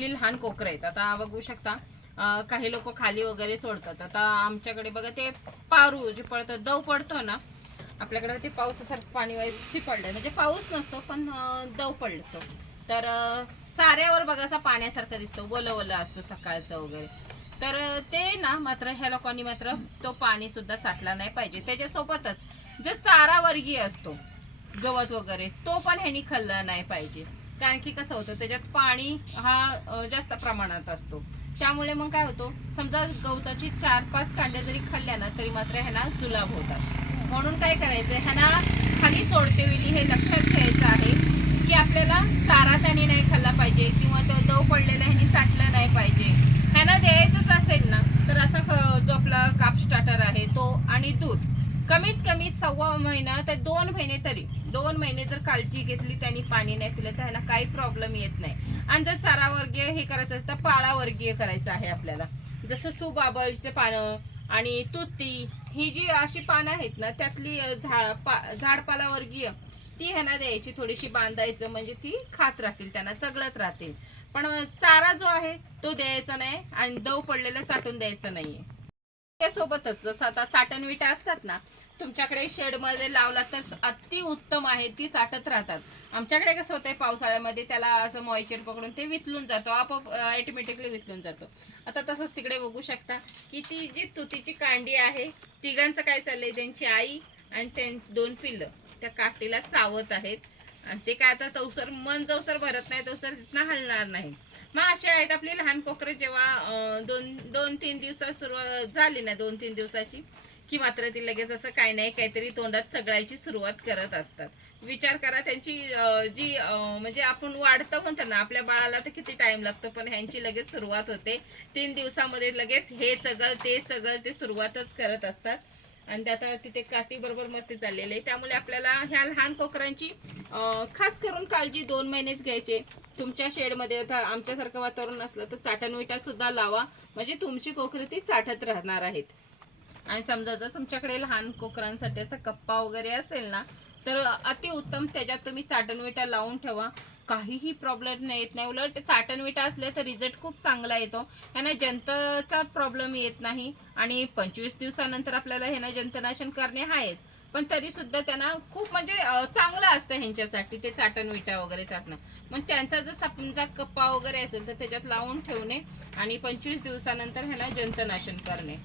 आपली लहान कोकरं आहेत. आता बघू शकता काही लोक खाली वगैरे सोडतात. आता आमच्याकडे बघा ते पारू जे पडतं दव पडतो ना आपल्याकडे ते पावसासारखं पाणी वायशी पडलं म्हणजे पाऊस नसतो पण दव पडतो. तर चाऱ्यावर बघा असा पाण्यासारखं दिसतो ओलं ओलं असतं सकाळचं वगैरे. तर ते ना मात्र ह्या लोकांनी मात्र तो पाणी सुद्धा चाटला नाही पाहिजे. त्याच्यासोबतच जे चारा वर्गीय असतो गवत वगैरे तो पण ह्यांनी खाल्ला नाही पाहिजे. कारण की कसं होतं त्याच्यात पाणी हा जास्त प्रमाणात असतो. त्यामुळे मग काय होतो समजा गवताची चार पाच कांड्या जरी खाल्ल्या ना तरी मात्र ह्यांना जुलाब होतात. म्हणून काय करायचं ह्यांना खाली सोडते वेळी हे लक्षात घ्यायचं आहे की आपल्याला चारा त्याने नाही खाल्ला पाहिजे किंवा तो दव पडलेला ह्यांनी चाटलं नाही पाहिजे. ह्यांना द्यायचंच असेल ना तर असा क- जो आपला काप स्टार्टर आहे तो आणि दूध. कमीत कमी सव्वा महिना तर दोन महिने तरी. दोन महिने जर काळजी घेतली त्यांनी पाणी नाही पिलं तर ह्यांना काही प्रॉब्लेम येत नाही. आणि जर चारावर्गीय हे करायचं असतं पाळावर्गीय करायचं आहे आपल्याला. जसं सुबाबळीचे पानं आणि तुती ही जी अशी पानं आहेत ना त्यातली झाड झा पा- झाडपालावर्गीय ती ह्यांना द्यायची. थोडीशी बांधायचं म्हणजे ती खात राहतील त्यांना चगळत राहतील. पण चारा जो आहे तो द्यायचा नाही आणि दव पडलेला चाटून द्यायचं नाहीये. त्यासोबतच जसं आता चाटण विटा असतात ना तुमच्याकडे शेडमध्ये लावला तर अति उत्तम आहे ती चाटत राहतात. आमच्याकडे कसं होतंय पावसाळ्यामध्ये त्याला असं मॉइचर पकडून ते वितलून जातो आपोआप ऑटोमॅटिकली वितलून जातो. आता तसंच तिकडे बघू शकता की ती जी तुतीची कांडी आहे तिघांचं काय चाललंय त्यांची आई आणि त्यां दोन पिल्लं त्या काठीला चावत आहेत. आणि ते काय आता तवसर मन जवसर भरत नाही तवसर तिथनं हलणार नाही. मग असे आहेत आपली लहान कोकरं जेव्हा दोन दोन तीन दिवसात सुरुवात झाली ना दोन तीन दिवसाची की मात्र ती लगेच असं काही नाही काहीतरी तोंडात चगळायची सुरुवात करत असतात. विचार करा त्यांची जी म्हणजे आपण वाढतं म्हणतो ना आपल्या बाळाला तर किती टाइम लागतो पण ह्यांची लगेच सुरुवात होते. तीन दिवसामध्ये लगेच हे चगल ते चगल ते सुरुवातच करत असतात. आणि त्यात तिथे काठी बरोबर मस्ती चाललेली आहे. त्यामुळे आपल्याला ह्या लहान कोकरांची खास करून काळजी दोन महिनेच घ्यायचे तुमच्या शेडमध्ये आता आमच्यासारखं वातावरण असलं तर चाटण विटा सुद्धा लावा. म्हणजे तुमची कोकरी ती चाटत राहणार आहेत. आणि समजा जर तुमच्याकडे लहान कोकरांसाठी असा कप्पा वगैरे असेल ना तर अतिउत्तम त्याच्यात तुम्ही चाटण विटा लावून ठेवा. काहीही प्रॉब्लेम नाही येत नाही. उलट चाटण विटा असले तर रिझल्ट खूप चांगला येतो. ह्यानं जंतचा प्रॉब्लेम येत नाही. आणि पंचवीस दिवसानंतर आपल्याला ह्यानं जंतनाशन करणे आहेच पण तरी सुद्धा त्यांना खूप म्हणजे चांगलं असतं ह्यांच्यासाठी ते चाटण विटा वगैरे चाटणं. मग त्यांचा जर समजा कप्पा वगैरे असेल तर त्याच्यात लावून ठेवणे आणि पंचवीस दिवसानंतर ह्यांना जंतनाशन करणे.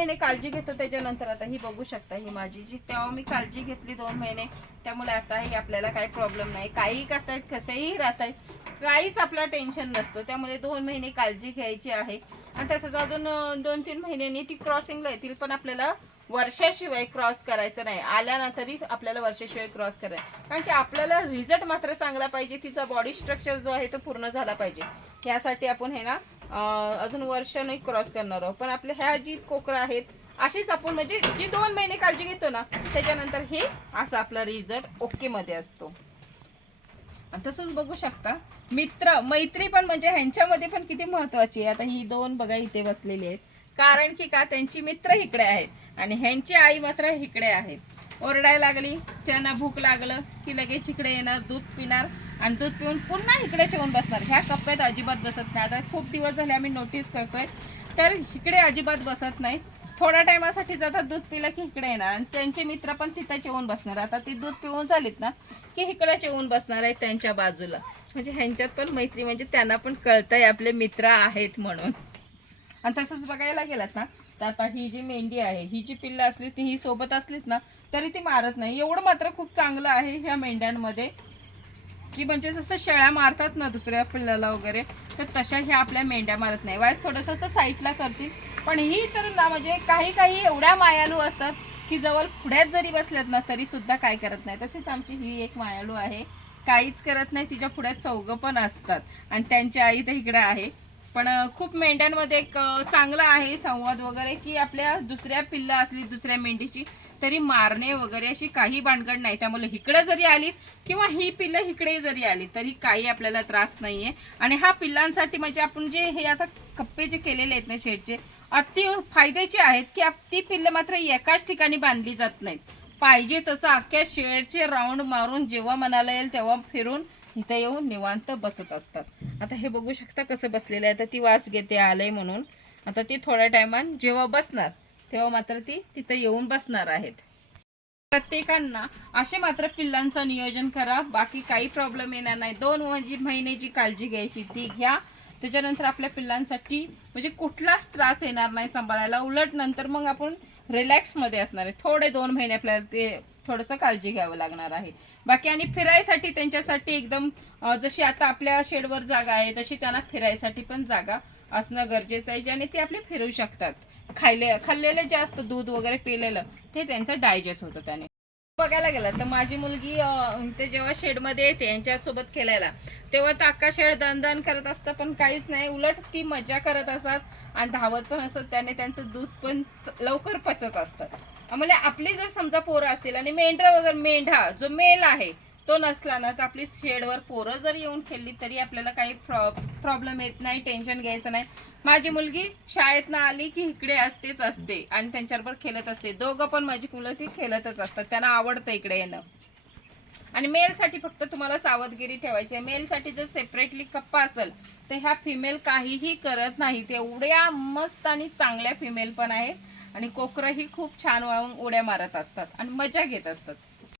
महिने काळजी घेतो त्याच्यानंतर आता ही बघू शकता ही माझी जी तेव्हा मी काळजी घेतली दोन महिने. त्यामुळे आता ही आपल्याला काही प्रॉब्लेम नाही. काही करतायत कसेही राहतायत काहीच आपला टेन्शन नसतो. त्यामुळे दोन महिने काळजी घ्यायची आहे. आणि तसंच अजून दोन तीन महिन्यांनी ती क्रॉसिंगला येतील पण आपल्याला वर्षाशिवाय क्रॉस करायचं नाही. आल्यानंतरही आपल्याला वर्षाशिवाय क्रॉस करायचं कारण की आपल्याला रिझल्ट मात्र चांगला पाहिजे. तिचा बॉडी स्ट्रक्चर जो आहे तो पूर्ण झाला पाहिजे. ह्यासाठी आपण हे ना अजून वर्ष नाही क्रॉस करणार आहोत. पण आपल्या ह्या जी कोकरं आहेत अशीच आपण म्हणजे जी दोन महिने काळजी घेतो ना त्याच्यानंतर हे असा आपला रिझल्ट ओके मध्ये असतो. तसंच बघू शकता. मित्र मैत्री पण म्हणजे ह्यांच्यामध्ये पण किती महत्वाची आहे. आता ही दोन बघा इथे बसलेली आहेत. कारण की का त्यांची मित्र इकडे आहेत आणि ह्यांची आई मात्र इकडे आहेत ओरडायला लागली. त्यांना भूक लागलं की लगेच इकडे येणार दूध पिणार आणि दूध पिऊन पुन्हा इकडे येऊन बसणार. ह्या कप्प्यात अजिबात बसत नाही. आता खूप दिवस झाले आम्ही नोटीस करतोय. तर इकडे अजिबात बसत नाही. थोड्या टायमासाठी जातात दूध पिलं की इकडे येणार आणि त्यांचे मित्र पण तिथं येऊन बसणार. आता ती दूध पिऊन झालीत ना की इकडेच येऊन बसणार आहे त्यांच्या बाजूला. म्हणजे ह्यांच्यात पण मैत्री म्हणजे त्यांना पण कळतंय आपले मित्र आहेत म्हणून. आणि तसंच बघायला गेलात ना तर आता ही जी मेंढी आहे ही जी पिल्लं असली ती ही सोबत असलीत ना तरी ती मारत नाही. एवढं मात्र खूप चांगलं आहे ह्या मेंढ्यांमध्ये की म्हणजे जसं शेळ्या मारतात ना दुसऱ्या पिल्लाला वगैरे तर तशा ह्या आपल्या मेंढ्या मारत नाही. वाईस थोडंसं असं साईडला करतील पण ही तर ना म्हणजे काही काही एवढ्या मायालू असतात की जवळ पुढ्यात जरी बसल्यात ना तरी सुद्धा काय करत नाही. तसेच आमची ही एक मायालू आहे. काहीच करत नाही तिच्या पुढ्यात चौघं पण असतात. आणि त्यांची आई तर इकडे आहे. पण खूप मेंढ्यांमध्ये एक चांगला आहे संवाद वगैरे की आपल्या दुसऱ्या पिल्ला असली दुसऱ्या मेंढीची तरी मारणे वगैरे अशी काही भानगड नाही. त्यामुळे इकडे जरी आली किंवा ही पिल्लं इकडे जरी आली तरी काही आपल्याला त्रास नाहीये. आणि हा पिल्लांसाठी म्हणजे आपण जे हे आता कप्पे जे केलेले आहेत ना शेडचे अति फायद्याचे आहेत की ती पिल्लं मात्र एकाच ठिकाणी बांधली जात नाहीत. पाहिजे तसं अख्ख्या शेडचे राऊंड मारून जेव्हा मनाला येईल तेव्हा फिरून इथे येऊन निवांत बसत असतात. आता हे बघू शकता कसं बसलेलं आहे. आता ती वास घेते आलंय म्हणून. आता ती थोड्या टायमान जेव्हा बसणार तेव्हा मात्र ती तिथं येऊन बसणार आहेत. प्रत्येकांना असे मात्र पिल्लांचं नियोजन करा. बाकी काही प्रॉब्लेम येणार नाही. दोन म्हणजे जी काळजी घ्यायची ती घ्या. त्याच्यानंतर आपल्या पिल्लांसाठी म्हणजे कुठलाच त्रास येणार नाही सांभाळायला. उलट नंतर मग आपण रिलॅक्समध्ये असणार आहे. थोडे दोन महिने आपल्याला ते थोडंसं काळजी घ्यावं लागणार आहे. बाकी आणि फिरायसाठी त्यांच्यासाठी एकदम जशी आता आपल्या शेडवर जागा आहे तशी त्यांना फिरायसाठी पण जागा असणं गरजेचं आहे. ज्याने ते आपले फिरू शकतात. खायले खाल्लेलं जास्त दूध वगैरे पिलेलं ते त्यांचं डायजेस्ट होतं त्याने. बघायला गेला तर माझी मुलगी ते जेव्हा शेडमध्ये येते यांच्यासोबत खेळायला तेव्हा ताका शेड दणदण करत असतं पण काहीच नाही. उलट ती मजा करत असतात आणि धावत पण असतात. त्याने त्यांचं दूध पण लवकर पचत असतात म्हणजे आपली जर समजा पोरं असतील आणि मेंढरा वगैरे मेंढा जो मेल आहे तो नसला ना तर आपली शेडवर पोरं जर येऊन खेळली तरी आपल्याला काही प्रॉब्लेम येत नाही टेन्शन घ्यायचं नाही. माझी मुलगी शाळेतनं आली की इकडे असतेच असते आणि त्यांच्याबरोबर खेळत असते. दोघं पण माझी मुलं ती खेळतच असतात. त्यांना आवडतं इकडे येणं. आणि मेलसाठी फक्त तुम्हाला सावधगिरी ठेवायची आहे. मेलसाठी जर सेपरेटली कप्पा असेल तर ह्या फिमेल काहीही करत नाहीत एवढ्या मस्त आणि चांगल्या फिमेल पण आहेत आणि कोकरंही खूप छान वळून उड्या मारत असतात आणि मजा घेत असतात.